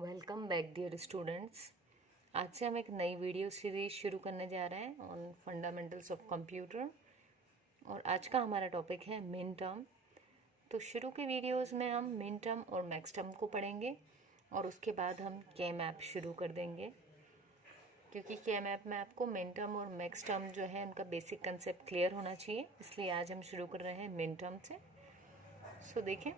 Welcome back dear students. आज से हम एक नई वीडियो सीरीज शुरू करने जा रहे हैं ऑन फंडामेंटल्स ऑफ कंप्यूटर। और आज का हमारा टॉपिक है मिन टर्म। तो शुरू के वीडियोस में हम मिन टर्म और मैक्स टर्म को पढ़ेंगे और उसके बाद हम के मैप शुरू कर देंगे, क्योंकि के मैप में आपको मिन टर्म और मैक्स टर्म जो है उनका बेसिक कंसेप्ट क्लियर होना चाहिए। इसलिए आज हम शुरू कर रहे हैं मिन टर्म से। सो देखें,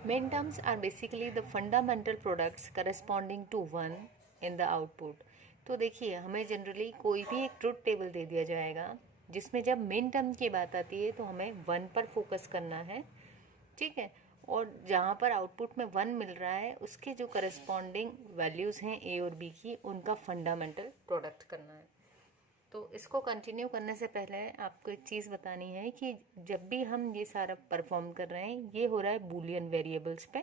Min terms are basically the fundamental products corresponding to 1 in the output। तो देखिए, हमें जनरली कोई भी एक ट्रुथ टेबल दे दिया जाएगा जिसमें जब मिन टर्म की बात आती है तो हमें 1 पर फोकस करना है, ठीक है। और जहाँ पर आउटपुट में 1 मिल रहा है उसके जो करस्पॉन्डिंग वैल्यूज़ हैं ए और बी की, उनका फंडामेंटल प्रोडक्ट करना है। तो इसको कंटिन्यू करने से पहले आपको एक चीज़ बतानी है कि जब भी हम ये सारा परफॉर्म कर रहे हैं, ये हो रहा है बूलियन वेरिएबल्स पे।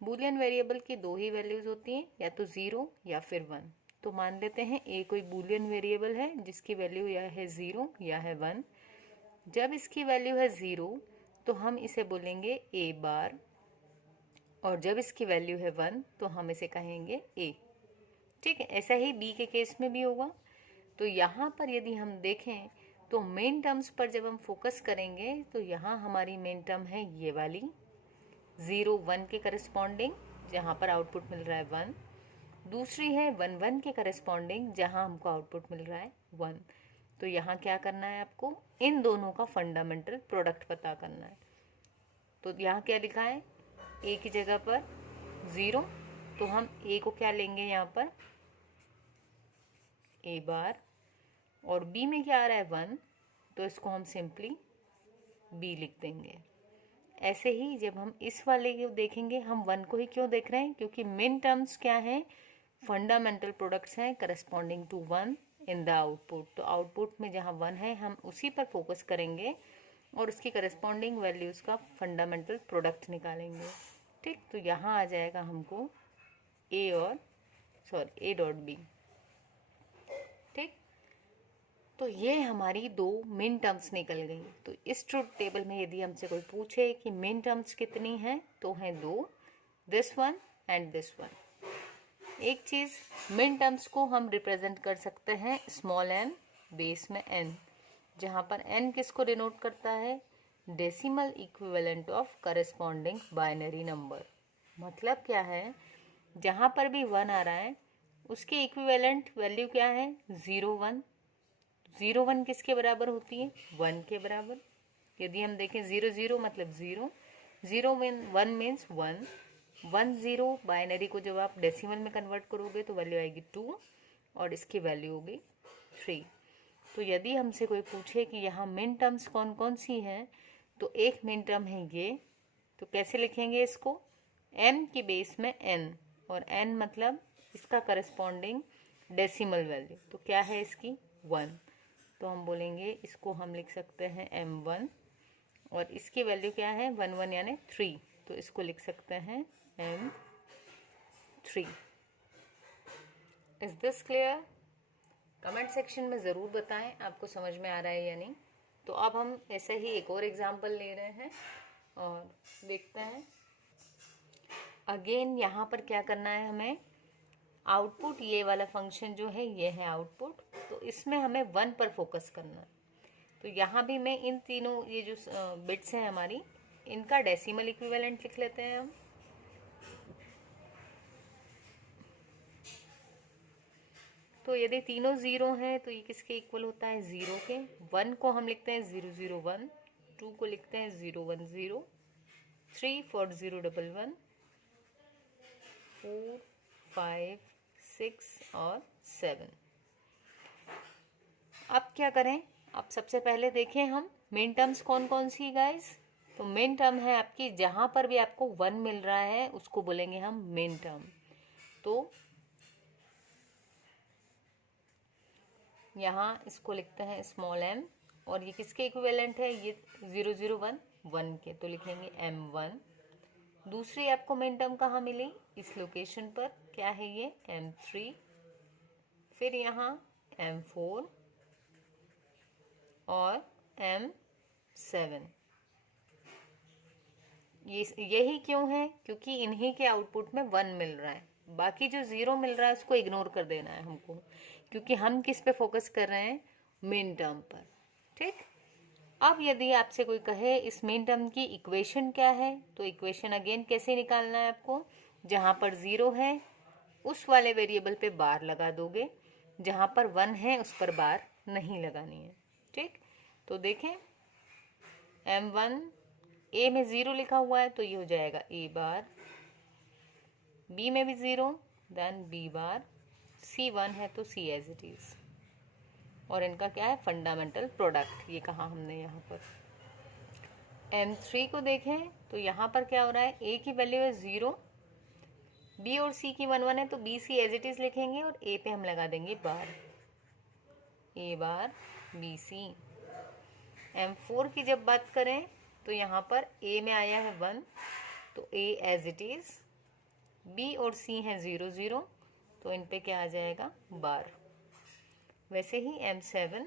बूलियन वेरिएबल की दो ही वैल्यूज़ होती हैं, या तो 0 या फिर 1। तो मान लेते हैं ए कोई बूलियन वेरिएबल है जिसकी वैल्यू या है 0 या है 1। जब इसकी वैल्यू है 0 तो हम इसे बोलेंगे ए बार, और जब इसकी वैल्यू है 1 तो हम इसे कहेंगे ए, ठीक है। ऐसा ही बी के केस में भी होगा। तो यहाँ पर यदि हम देखें तो मेन टर्म्स पर जब हम फोकस करेंगे तो यहाँ हमारी मेन टर्म है ये वाली 0 1 के करस्पॉन्डिंग, जहाँ पर आउटपुट मिल रहा है 1। दूसरी है 1 1 के करस्पॉन्डिंग, जहाँ हमको आउटपुट मिल रहा है 1। तो यहाँ क्या करना है, आपको इन दोनों का फंडामेंटल प्रोडक्ट पता करना है। तो यहाँ क्या लिखा है, ए की जगह पर 0, तो हम ए को क्या लेंगे यहाँ पर ए बार, और बी में क्या आ रहा है 1, तो इसको हम सिंपली बी लिख देंगे। ऐसे ही जब हम इस वाले को देखेंगे, हम 1 को ही क्यों देख रहे हैं, क्योंकि मिन टर्म्स क्या हैं, फंडामेंटल प्रोडक्ट्स हैं corresponding to 1 in the output. तो आउटपुट में जहाँ 1 है हम उसी पर फोकस करेंगे और उसकी करस्पॉन्डिंग वैल्यूज़ का फंडामेंटल प्रोडक्ट निकालेंगे, ठीक। तो यहाँ आ जाएगा हमको ए डॉट बी, ठीक। तो ये हमारी दो मिन टर्म्स निकल गई। तो इस ट्रुथ टेबल में यदि हमसे कोई पूछे कि मिन टर्म्स कितनी हैं, तो हैं 2, this one and this one. एक चीज़, मिन टर्म्स को हम रिप्रेजेंट कर सकते हैं स्मॉल n बेस में n, जहाँ पर n किसको डिनोट करता है, decimal equivalent of corresponding binary number. मतलब क्या है, जहाँ पर भी 1 आ रहा है उसकी इक्विवेलेंट वैल्यू क्या है, 0 1। 0 1 किसके बराबर होती है, 1 के बराबर। यदि हम देखें 0 0 मतलब 0, 0 1 मीन्स 1, 1 0 बाइनरी को जब आप डेसिमल में कन्वर्ट करोगे तो वैल्यू आएगी 2 और इसकी वैल्यू होगी 3। तो यदि हमसे कोई पूछे कि यहाँ मिन टर्म्स कौन कौन सी हैं, तो एक मिन टर्म है ये। तो कैसे लिखेंगे इसको, m की बेस में n, और n मतलब इसका करस्पॉन्डिंग डेसिमल वैल्यू, तो क्या है इसकी 1। तो हम बोलेंगे इसको हम लिख सकते हैं m1, और इसकी वैल्यू क्या है 1 1 यानी 3, तो इसको लिख सकते हैं m3। Is this clear? Comment section में ज़रूर बताएं आपको समझ में आ रहा है या नहीं। तो अब हम ऐसे ही एक और एग्जांपल ले रहे हैं और देखते हैं। अगेन यहाँ पर क्या करना है हमें, आउटपुट ये वाला फंक्शन जो है ये है आउटपुट, तो इसमें हमें 1 पर फोकस करना है। तो यहाँ भी मैं इन तीनों ये जो बिट्स हैं हमारी, इनका डेसिमल इक्विवेलेंट लिख लेते हैं हम। तो यदि तीनों 0 हैं तो ये किसके इक्वल होता है, 0 के। 1 को हम लिखते हैं 0 0 1, 2 को लिखते हैं 0 1 0, 3 4 0 1 1, 4 5 6 और 7। अब क्या करें, अब सबसे पहले देखें हम मिन टर्म्स कौन कौन सी गाइस। तो मिन टर्म है आपकी, जहाँ पर भी आपको 1 मिल रहा है उसको बोलेंगे हम मिन टर्म। तो यहाँ इसको लिखते हैं स्मॉल m, और ये किसके इक्विवेलेंट है, ये 0 0 1 1 के, तो लिखेंगे m1। दूसरी आपको मिन टर्म कहाँ मिली, इस लोकेशन पर, क्या है ये m3। फिर यहाँ m4 और m7। यही क्यों है? क्योंकि इन्हीं के आउटपुट में 1 मिल रहा है, बाकी जो 0 मिल रहा है उसको इग्नोर कर देना है हमको, क्योंकि हम किस पे फोकस कर रहे हैं? मेन टर्म पर। ठीक। अब यदि आपसे कोई कहे इस मेन टर्म की इक्वेशन क्या है, तो इक्वेशन अगेन कैसे निकालना है आपको? जहां पर 0 है उस वाले वेरिएबल पे बार लगा दोगे, जहां पर 1 है उस पर बार नहीं लगानी है। ठीक। तो देखें, m1 ए में 0 लिखा हुआ है तो ये हो जाएगा ए बार, बी में भी 0 देन बी बार, C1 है तो C एज इट इज, और इनका क्या है? फंडामेंटल प्रोडक्ट, ये कहा हमने यहाँ पर। M3 को देखें तो यहाँ पर क्या हो रहा है? ए की वैल्यू है 0, बी और सी की 1 1 है तो B C as it is लिखेंगे और ए पे हम लगा देंगे बार, ए बार बी सी। M4 की जब बात करें तो यहाँ पर ए में आया है 1 तो ए एज इट इज, बी और सी हैं 0 0 तो इन पे क्या आ जाएगा? बार। वैसे ही M7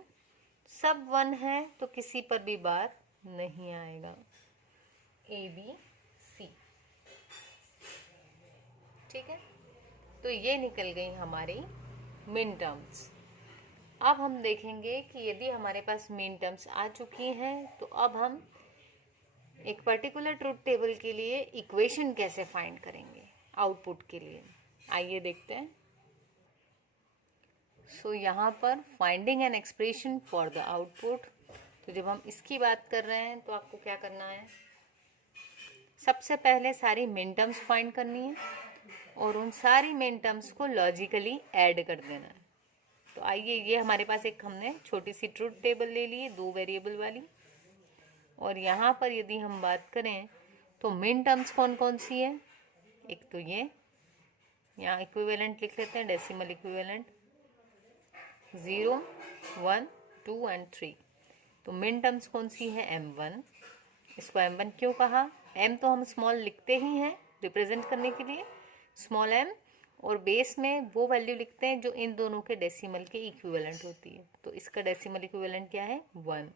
सब 1 है तो किसी पर भी बार नहीं आएगा, ए बी सी। ठीक है, तो ये निकल गई हमारी मिन टर्म्स। अब हम देखेंगे कि यदि हमारे पास मिन टर्म्स आ चुकी हैं तो अब हम एक पर्टिकुलर ट्रूथ टेबल के लिए इक्वेशन कैसे फाइंड करेंगे आउटपुट के लिए। आइए देखते हैं। सो यहाँ पर finding an expression for the output, तो जब हम इसकी बात कर रहे हैं तो आपको क्या करना है? सबसे पहले सारी मिन टर्म्स फाइंड करनी है और उन सारी मिन टर्म्स को लॉजिकली ऐड कर देना है। तो आइए, ये हमारे पास एक हमने छोटी सी ट्रूथ टेबल ले ली है 2 वेरिएबल वाली, और यहाँ पर यदि हम बात करें तो मिन टर्म्स कौन कौन सी है? एक तो ये, यहाँ इक्विवेलेंट लिख लेते हैं, डेसिमल इक्विवेलेंट 0 1 2 एंड 3। तो मिन टर्म्स कौन सी है? M1। इसको M1 क्यों कहा? M तो हम स्मॉल लिखते ही हैं रिप्रेजेंट करने के लिए, स्मॉल m, और बेस में वो वैल्यू लिखते हैं जो इन दोनों के डेसिमल के इक्विवेलेंट होती है। तो इसका डेसिमल इक्विवेलेंट क्या है? 1।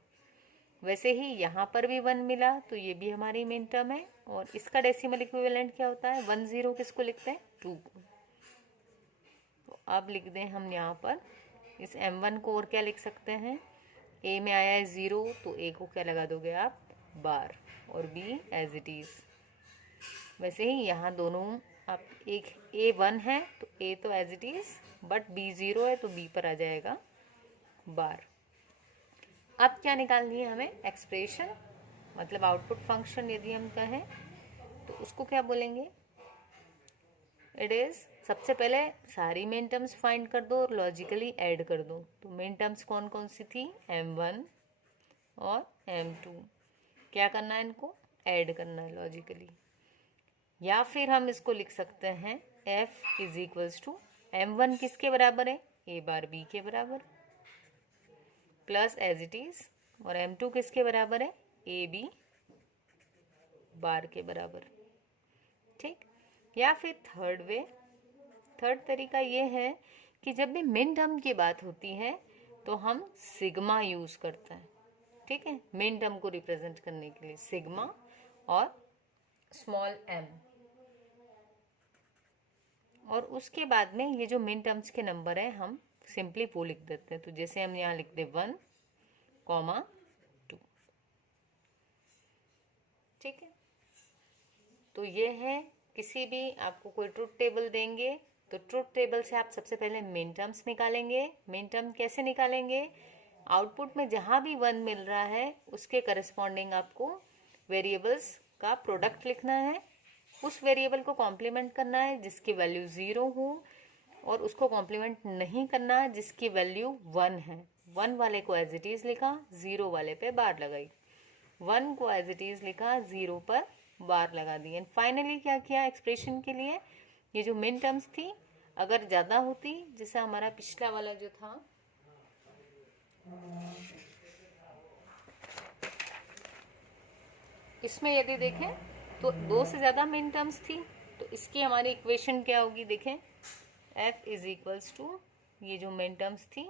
वैसे ही यहाँ पर भी 1 मिला तो ये भी हमारी मेन टर्म है, और इसका डेसिमल इक्विवेलेंट क्या होता है? 1 0 किसको लिखते हैं? 2 को। तो अब लिख दें हम यहाँ पर इस M1 को, और क्या लिख सकते हैं? ए में आया है 0 तो ए को क्या लगा दोगे आप? बार, और बी एज इट इज। वैसे ही यहाँ दोनों, आप एक ए 1 है तो ए तो as it is, but B 0 है तो बी पर आ जाएगा बार। अब क्या निकालनी है हमें? एक्सप्रेशन, मतलब आउटपुट फंक्शन यदि हम कहें तो उसको क्या बोलेंगे? इट इज, सबसे पहले सारी मेन टर्म्स फाइंड कर दो और लॉजिकली ऐड कर दो। तो मेन टर्म्स कौन कौन सी थी? M1 और M2। क्या करना है? इनको ऐड करना है लॉजिकली, या फिर हम इसको लिख सकते हैं F is equals to M1 किसके बराबर है? ए बार बी के बराबर, प्लस एज इट इज, और M2 किसके बराबर है? ए बी बार के बराबर। ठीक। या फिर थर्ड तरीका ये है कि जब भी मिन टर्म की बात होती है तो हम सिग्मा यूज करते हैं। ठीक है, मिन टर्म को रिप्रेजेंट करने के लिए सिग्मा और स्मॉल m, और उसके बाद में ये जो मिन टर्म्स के नंबर है हम सिंपली वो लिख देते हैं। तो जैसे हम यहाँ लिख दे 1, 2। ठीक है, तो ये है, किसी भी आपको कोई ट्रूथ टेबल देंगे तो ट्रूथ टेबल से आप सबसे पहले मिन टर्म्स निकालेंगे। मिन टर्म कैसे निकालेंगे? आउटपुट में जहां भी 1 मिल रहा है उसके करस्पॉन्डिंग आपको वेरिएबल्स का प्रोडक्ट लिखना है, उस वेरिएबल को कॉम्प्लीमेंट करना है जिसकी वैल्यू 0 हो, और उसको कॉम्प्लीमेंट नहीं करना है जिसकी वैल्यू 1 है। 1 वाले को एज इट इज लिखा, 0 वाले पे बार लगाई, 1 को एज इट इज लिखा, 0 पर बार लगा दी। एंड फाइनली क्या किया? एक्सप्रेशन के लिए ये जो मिन टर्म्स थी अगर ज़्यादा होती, जैसे हमारा पिछला वाला जो था, इसमें यदि देखें तो 2 से ज़्यादा मिन टर्म्स थी, तो इसकी हमारी इक्वेशन क्या होगी? देखें, F इज इक्वल्स टू ये जो मिन टर्म्स थी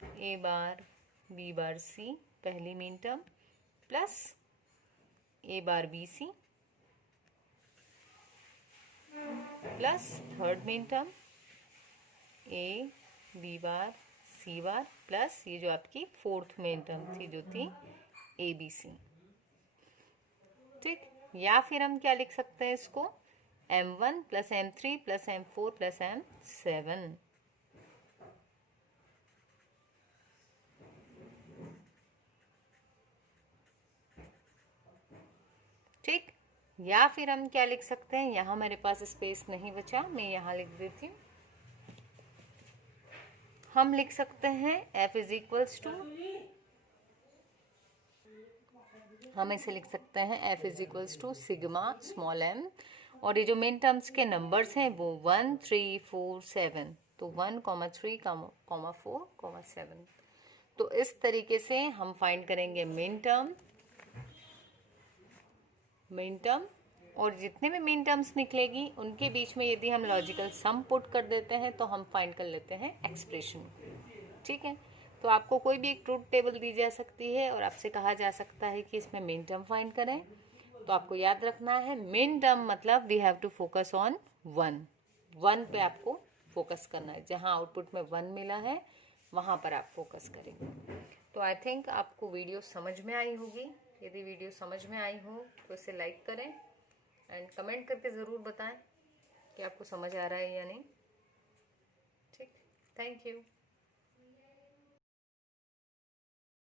ए बार बी बार सी पहली min term, plus A bar B C plus third main term A B bar C bar plus ये जो आपकी फोर्थ मेन टर्म थी जो थी ए बी सी। ठीक, या फिर हम क्या लिख सकते हैं इसको, m1 plus m3 plus m4 plus m7। ठीक, या फिर हम क्या लिख सकते हैं, यहां मेरे पास स्पेस नहीं बचा, मैं यहां लिख देती हूँ। हम लिख सकते हैं f इज इक्वल्स टू, हम इसे लिख सकते हैं f is equals to sigma small m, और ये जो मेन टर्म्स के नंबर्स हैं वो 1 3 4 7, तो 1 3 4 7। तो इस तरीके से हम फाइंड करेंगे मेन टर्म, और जितने भी मेन टर्म्स निकलेगी उनके बीच में यदि हम लॉजिकल सम पुट कर देते हैं तो हम फाइंड कर लेते हैं एक्सप्रेशन। ठीक है, तो आपको कोई भी एक ट्रूथ टेबल दी जा सकती है और आपसे कहा जा सकता है कि इसमें मेन टर्म फाइंड करें, तो आपको याद रखना है मेन टर्म मतलब we have to focus on 1 पे आपको फोकस करना है, जहां आउटपुट में 1 मिला है वहां पर आप फोकस करेंगे। तो आई थिंक आपको वीडियो समझ में आई होगी। यदि वीडियो समझ में आई हो तो इसे लाइक करें एंड कमेंट करके ज़रूर बताएं कि आपको समझ आ रहा है या नहीं। ठीक, थैंक यू।